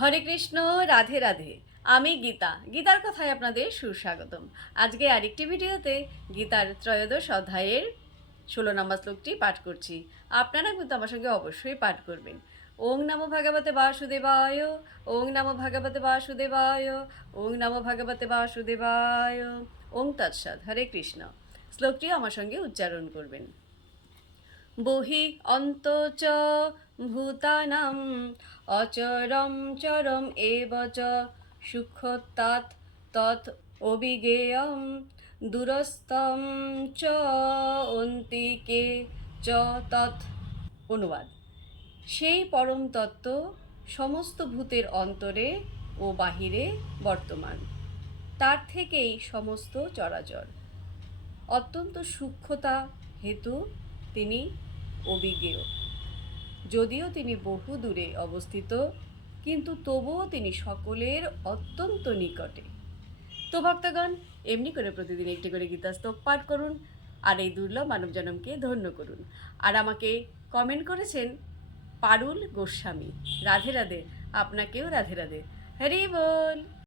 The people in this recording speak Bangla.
হরে কৃষ্ণ, রাধে রাধে। আমি গীতা। গীতার কথায় আপনাদের সুস্বাগতম। আজকে আরেকটি ভিডিওতে গীতার ত্রয়োদশ অধ্যায়ের 16 নম্বর শ্লোকটি পাঠ করছি। আপনারা কিন্তু আমার সঙ্গে অবশ্যই পাঠ করবেন। ওং নমো ভগবতে বাসুদেবায়, ওং নমো ভগবতে বাসুদেবায়, ওং নমো ভগবতে বাসুদেবায়, ওং তৎসৎ। হরে কৃষ্ণ। শ্লোকটি আমার সঙ্গে উচ্চারণ করবেন। বহি অন্ত চ ভূতানাম অচরম চরম এব চ সূক্ষ্মত্বাৎ তৎ অবিজ্ঞেয়ম দূরস্থম চ অন্তিকে চ তৎ। অনুবাদ: সেই পরম তত্ত্ব সমস্ত ভূতের অন্তরে ও বাহিরে বর্তমান, তার থেকেই সমস্ত চরাচর। অত্যন্ত সূক্ষ্মতা হেতু তিনি অবিজ্ঞেয়। যদিও তিনি বহু দূরে অবস্থিত, কিন্তু তবুও তিনি সকলের অত্যন্ত নিকটে। তো ভক্তগণ, এমনি করে প্রতিদিন একটি করে গীতা শ্লোক পাঠ করুন আর এই দুর্লভ মানব জনমকে ধন্য করুন। আর আমাকে কমেন্ট করেছেন পারুল গোস্বামী। রাধে রাধে। আপনাকেও রাধে রাধে। হরি বল।